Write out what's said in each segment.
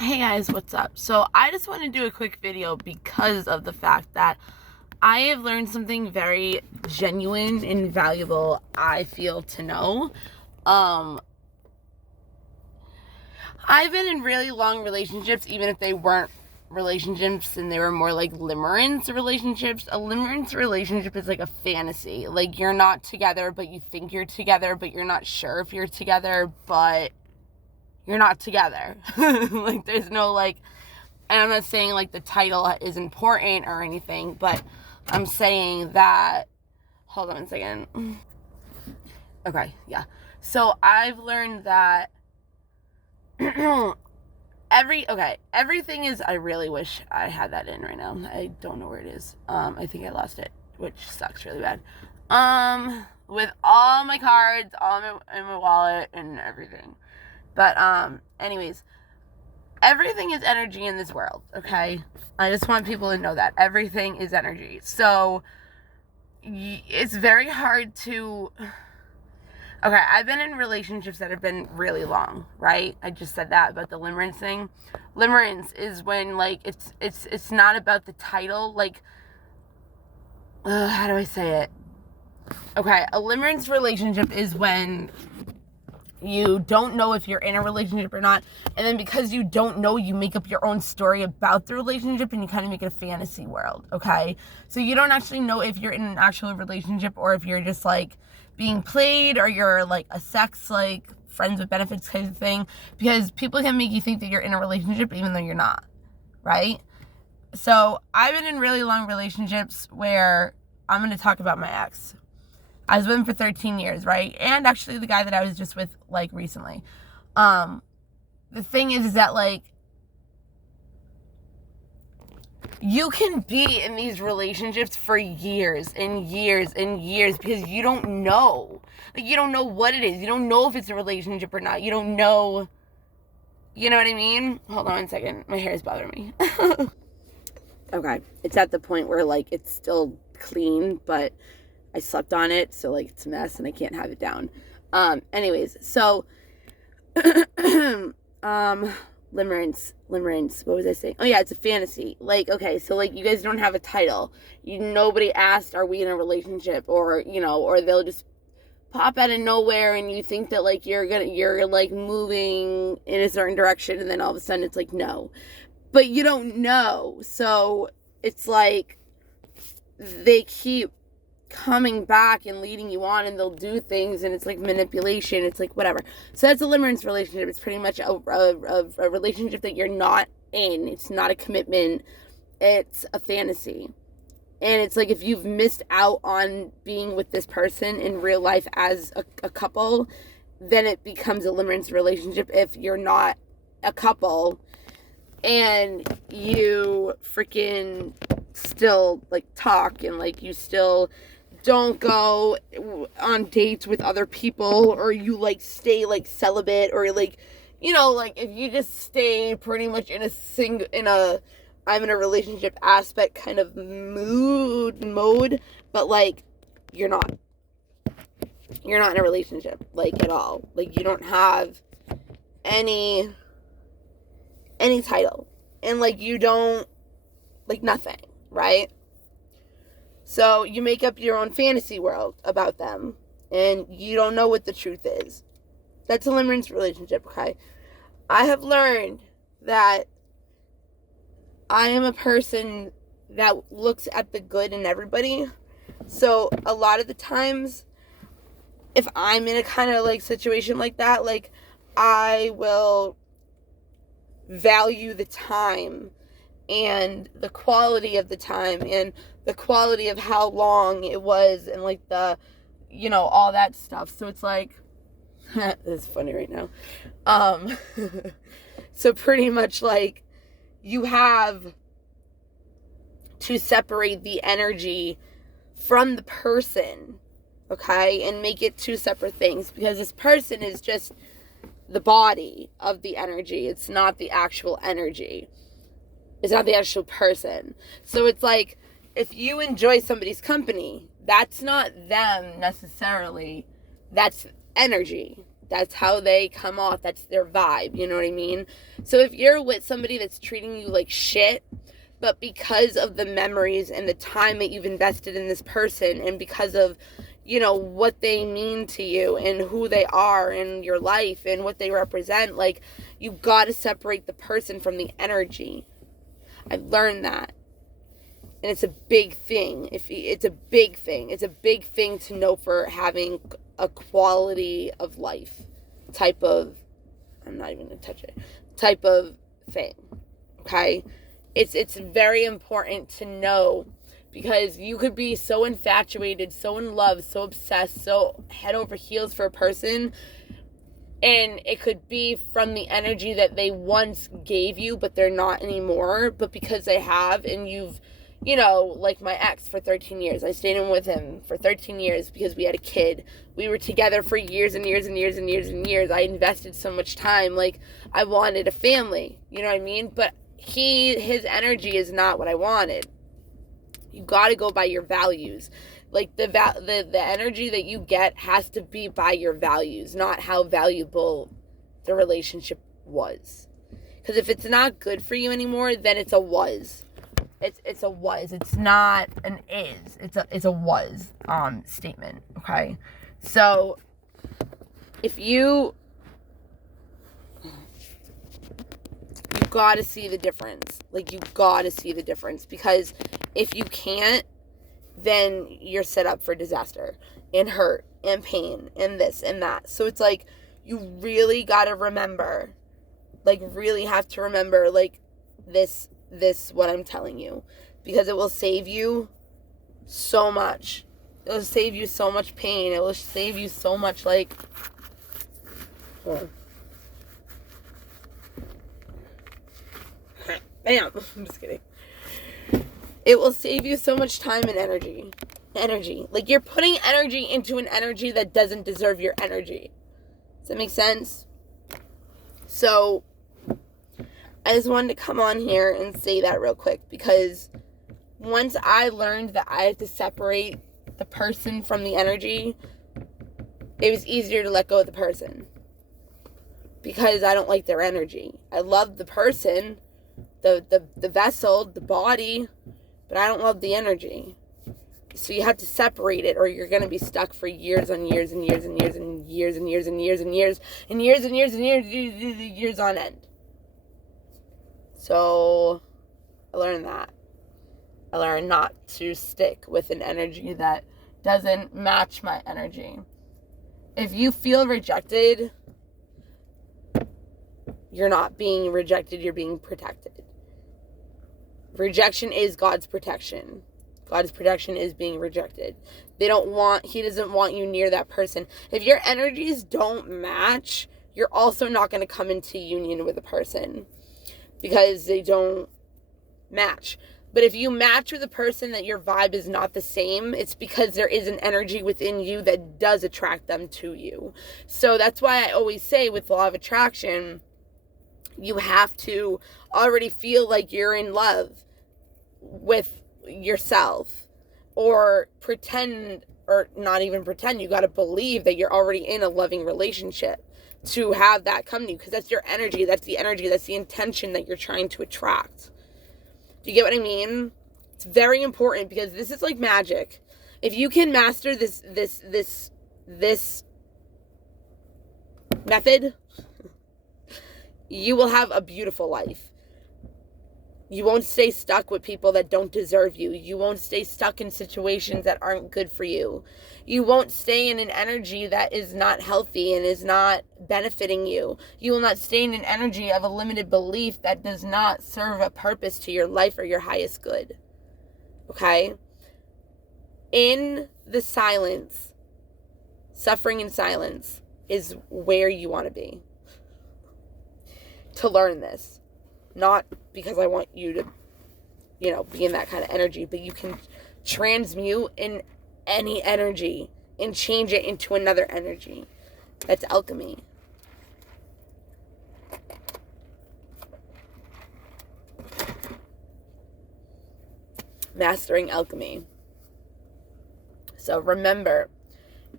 Hey guys, what's up? So I just want to do a quick video because of the fact that I have learned something very genuine and valuable, I feel, to know. I've been in really long relationships, even if they weren't relationships and they were more like limerence relationships. A limerence relationship is like a fantasy. Like, you're not together, but you think you're together, but you're not sure if you're together, but you're not together. Like, there's no like, and I'm not saying like the title is important or anything, but I'm saying that, hold on a second. Okay, yeah. So I've learned that everything is, I really wish I had that in right now. I don't know where it is. I think I lost it, which sucks really bad. With all my cards, in my wallet and everything. But, anyways, everything is energy in this world, okay? I just want people to know that. Everything is energy. So, it's very hard to... Okay, I've been in relationships that have been really long, right? I just said that about the limerence thing. Limerence is when, like, it's not about the title. Like, how do I say it? Okay, a limerence relationship is when you don't know if you're in a relationship or not, and then because you don't know, you make up your own story about the relationship and you kind of make it a fantasy world, okay? So you don't actually know if you're in an actual relationship or if you're just like being played, or you're like a sex, like, friends with benefits kind of thing, because people can make you think that you're in a relationship even though you're not, right? So I've been in really long relationships where, I'm going to talk about my ex. I was with him for 13 years, right? And actually the guy that I was just with, like, recently. The thing is that, like, you can be in these relationships for years and years and years because you don't know. Like, you don't know what it is. You don't know if it's a relationship or not. You don't know. You know what I mean? Hold on a second. My hair is bothering me. Okay. It's at the point where, like, it's still clean, but I slept on it, so, like, it's a mess and I can't have it down. Anyways, so, limerence, what was I saying? Oh yeah, it's a fantasy. Like, okay, so, like, you guys don't have a title. Nobody asked, are we in a relationship? Or, you know, or they'll just pop out of nowhere and you think that, like, you're like moving in a certain direction, and then all of a sudden it's like, no. But you don't know. So it's like they keep coming back and leading you on, and they'll do things, and it's like manipulation. It's like whatever. So that's a limerence relationship. It's pretty much a relationship that you're not in. It's not a commitment. It's a fantasy. And it's like, if you've missed out on being with this person in real life as a couple, then it becomes a limerence relationship. If you're not a couple and you freaking still, like, talk, and, like, you still don't go on dates with other people, or you, like, stay, like, celibate, or, like, you know, like, if you just stay pretty much in a I'm in a relationship aspect kind of mode, but, like, you're not in a relationship, like, at all. Like, you don't have any title, and, like, you don't, like, nothing, right? So you make up your own fantasy world about them, and you don't know what the truth is. That's a limerence relationship, okay? I have learned that I am a person that looks at the good in everybody. So a lot of the times, if I'm in a kind of, like, situation like that, like, I will value the time and the quality of the time and the quality of how long it was, and, like, the, you know, all that stuff. So it's like, it's funny right now. So pretty much, like, you have to separate the energy from the person, okay, and make it two separate things, because this person is just the body of the energy. It's not the actual energy. It's not the actual person. So it's like, if you enjoy somebody's company, that's not them necessarily. That's energy. That's how they come off. That's their vibe. You know what I mean? So if you're with somebody that's treating you like shit, but because of the memories and the time that you've invested in this person, and because of, what they mean to you and who they are in your life and what they represent, like, you got to separate the person from the energy. I've learned that. And it's a big thing. It's a big thing. It's a big thing to know for having a quality of life type of, I'm not even going to touch it, type of thing. Okay? It's very important to know, because you could be so infatuated, so in love, so obsessed, so head over heels for a person, and it could be from the energy that they once gave you, but they're not anymore, but because they have, and you've, like my ex for 13 years. I stayed in with him for 13 years because we had a kid. We were together for years and years and years and years and years. I invested so much time. Like, I wanted a family. You know what I mean? But his energy is not what I wanted. You got to go by your values. Like, the energy that you get has to be by your values, not how valuable the relationship was. Because if it's not good for you anymore, then it's a was. It's a was. It's not an is. It's a was statement. Okay, so if you gotta see the difference. Like, you gotta see the difference, because if you can't, then you're set up for disaster and hurt and pain and this and that. So it's like, you really gotta remember, like, really have to remember, like, this what I'm telling you, because it will save you so much. It will save you so much pain. It will save you so much, like, bam, I'm just kidding. It will save you so much time and energy. Like, you're putting energy into an energy that doesn't deserve your energy. Does that make sense? So I just wanted to come on here and say that real quick, because once I learned that I had to separate the person from the energy, it was easier to let go of the person, because I don't like their energy. I love the person, the vessel, the body, but I don't love the energy. So you have to separate it, or you're going to be stuck for years on years and years and years and years and years and years and years and years and years and years on end. So I learned that. I learned not to stick with an energy that doesn't match my energy. If you feel rejected, you're not being rejected, you're being protected. Rejection is God's protection. God's protection is being rejected. He doesn't want you near that person. If your energies don't match, you're also not going to come into union with a person, because they don't match. But if you match with a person that your vibe is not the same, it's because there is an energy within you that does attract them to you. So that's why I always say, with law of attraction, you have to already feel like you're in love with yourself, or pretend, or not even pretend. You got to believe that you're already in a loving relationship to have that come to you, because that's your energy. That's the energy. That's the intention that you're trying to attract. Do you get what I mean? It's very important, because this is like magic. If you can master this method, you will have a beautiful life. You won't stay stuck with people that don't deserve you. You won't stay stuck in situations that aren't good for you. You won't stay in an energy that is not healthy and is not benefiting you. You will not stay in an energy of a limited belief that does not serve a purpose to your life or your highest good. Okay? In the silence, suffering in silence is where you want to be. To learn this. Not because I want you to, be in that kind of energy, but you can transmute in any energy and change it into another energy. That's alchemy. Mastering alchemy. So remember,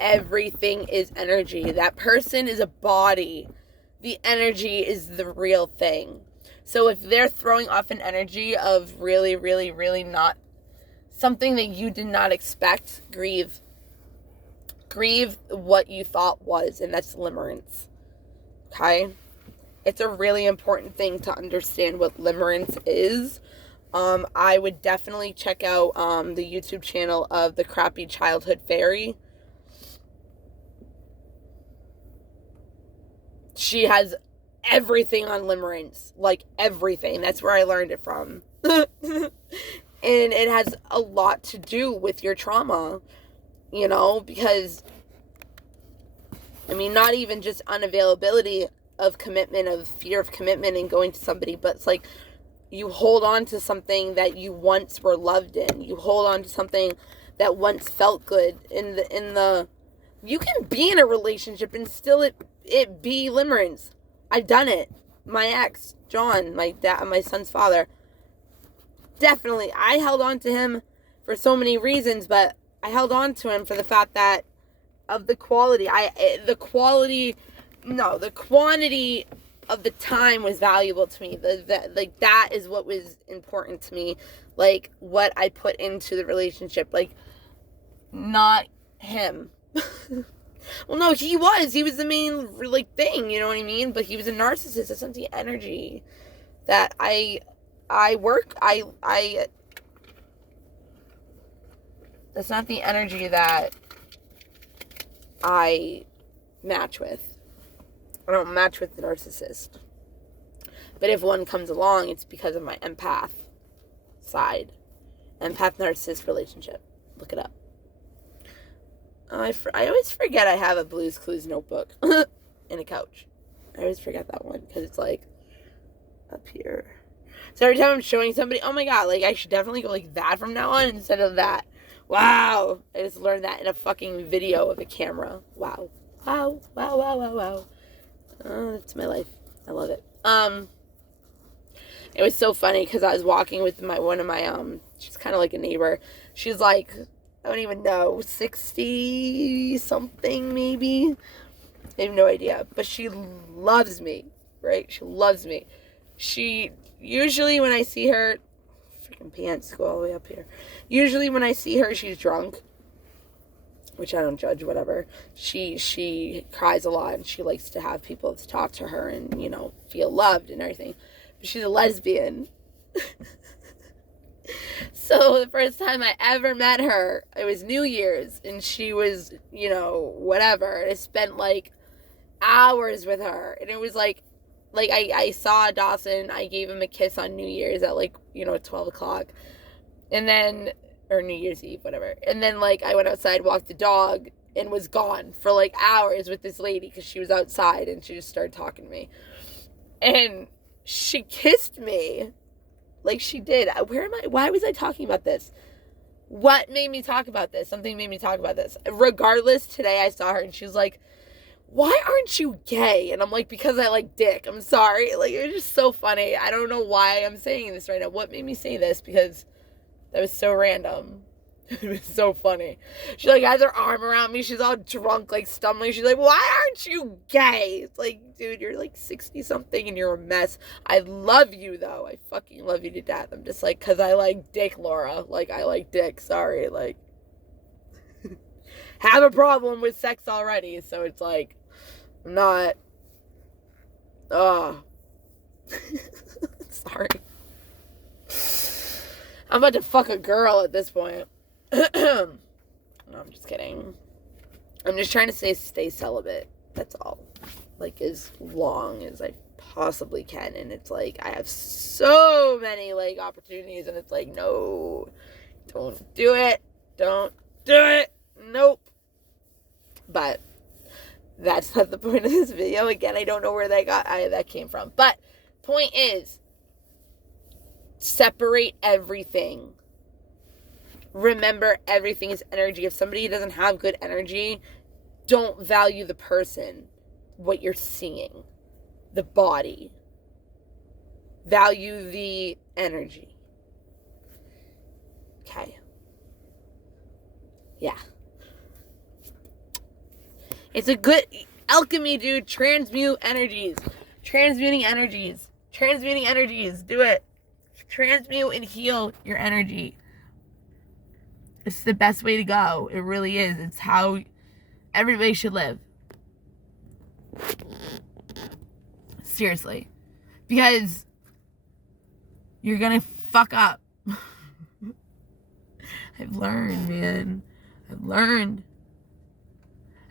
everything is energy. That person is a body. The energy is the real thing. So if they're throwing off an energy of really, really, really not something that you did not expect, grieve. Grieve what you thought was, and that's limerence. Okay? It's a really important thing to understand what limerence is. I would definitely check out the YouTube channel of the Crappy Childhood Fairy. She has everything on limerence. Like, everything. That's where I learned it from. And it has a lot to do with your trauma. You know, because, I mean, not even just unavailability of commitment, of fear of commitment and going to somebody, but it's like, you hold on to something that you once were loved in. You hold on to something that once felt good. You can be in a relationship and still it be limerence. I've done it. My ex, John, my son's father, definitely. I held on to him for so many reasons, but I held on to him for the fact that of the quality. The quantity of the time was valuable to me. That is what was important to me. Like, what I put into the relationship. Like, not him. Well, no, he was the main, like, thing, you know what I mean? But he was a narcissist. That's not the energy that that's not the energy that I match with. I don't match with the narcissist. But if one comes along, it's because of my empath side. Empath-narcissist relationship. Look it up. I always forget I have a Blue's Clues notebook in a couch. I always forget that one because it's like up here. So every time I'm showing somebody, oh my god, like I should definitely go like that from now on instead of that. Wow. I just learned that in a fucking video of a camera. Wow. Wow. Wow, wow, wow, wow. That's my life. I love it. It was so funny because I was walking with one of my, she's kind of like a neighbor. She's like, I don't even know, 60 something maybe. I have no idea. But she loves me, right? She loves me. She, usually when I see her, freaking pants go all the way up here. Usually when I see her, she's drunk. Which I don't judge, whatever. She cries a lot and she likes to have people to talk to her and, you know, feel loved and everything. But she's a lesbian. So the first time I ever met her, it was New Year's and she was, you know, whatever. I spent like hours with her and it was like I saw Dawson, I gave him a kiss on New Year's at like, you know, 12 o'clock. And then, or New Year's Eve, whatever. And then, like, I went outside, walked the dog, and was gone for, like, hours with this lady because she was outside and she just started talking to me. And she kissed me. Like, she did. Why was I talking about this? What made me talk about this? Something made me talk about this. Regardless, today I saw her and she was like, why aren't you gay? And I'm like, because I like dick. I'm sorry. Like, it was just so funny. I don't know why I'm saying this right now. What made me say this? Because that was so random. It was so funny. She, like, has her arm around me. She's all drunk, like, stumbling. She's like, why aren't you gay? It's like, dude, you're, like, 60-something and you're a mess. I love you, though. I fucking love you to death. I'm just like, because I like dick, Laura. Like, I like dick. Sorry. Like, have a problem with sex already. So it's like, I'm not. Sorry. I'm about to fuck a girl at this point. No, I'm just kidding. I'm just trying to stay celibate. That's all. Like, as long as I possibly can. And it's like, I have so many, like, opportunities. And it's like, no. Don't do it. Don't do it. Nope. But that's not the point of this video. Again, I don't know where that came from. But point is, separate everything. Remember, everything is energy. If somebody doesn't have good energy, don't value the person, what you're seeing, the body. Value the energy. Okay. Yeah. It's a good alchemy, dude. Transmute energies. Transmuting energies. Transmuting energies. Do it. Transmute and heal your energy. It's the best way to go. It really is. It's how everybody should live. Seriously. Because you're gonna fuck up. I've learned, man. I've learned.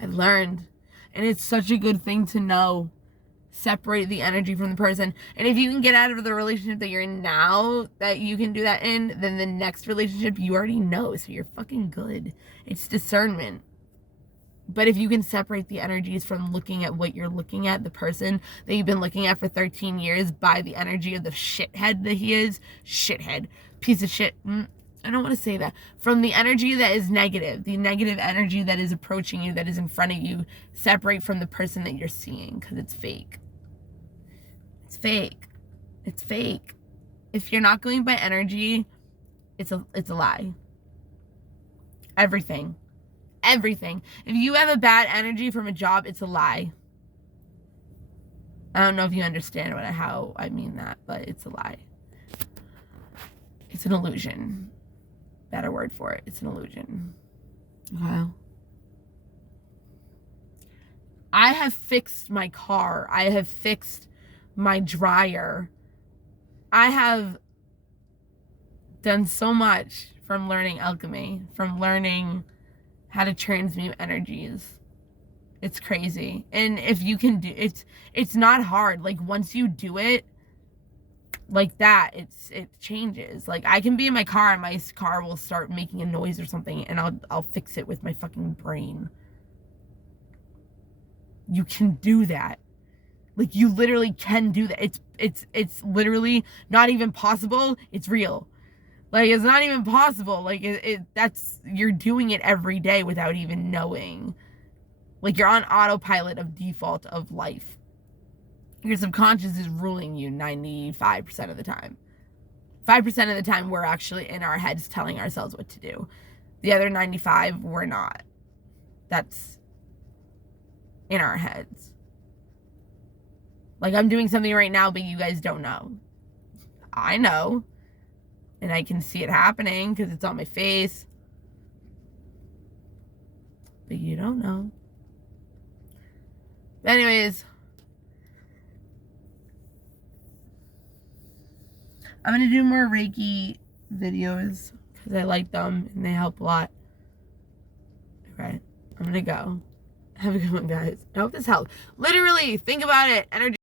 And it's such a good thing to know. Separate the energy from the person. And if you can get out of the relationship that you're in now, that you can do that in, then the next relationship you already know. So you're fucking good. It's discernment. But if you can separate the energies from looking at what you're looking at, the person that you've been looking at for 13 years by the energy of the shithead that he is, shithead, piece of shit, I don't want to say that, from the energy that is negative, the negative energy that is approaching you, that is in front of you, separate from the person that you're seeing, because it's fake. It's fake. It's fake. If you're not going by energy, it's a lie. Everything. If you have a bad energy from a job, it's a lie. I don't know if you understand how I mean that, but it's a lie. It's an illusion. Better word for it. It's an illusion. Okay. I have fixed my car. I have fixed my dryer. I have done so much from learning alchemy, from learning how to transmute energies. It's crazy. And if you can do it's not hard. Like once you do it like that, it changes. Like I can be in my car and my car will start making a noise or something and I'll fix it with my fucking brain. You can do that. Like you literally can do that. It's literally not even possible. It's real. Like it's not even possible. Like that's you're doing it every day without even knowing. Like you're on autopilot of default of life. Your subconscious is ruling you 95% of the time. 5% of the time we're actually in our heads telling ourselves what to do. The other 95 we're not. That's in our heads. Like I'm doing something right now, but you guys don't know. I know. And I can see it happening because it's on my face. But you don't know. But anyways, I'm going to do more Reiki videos because I like them and they help a lot. Okay, I'm going to go. Have a good one, guys. I hope this helped. Literally, think about it. Energy.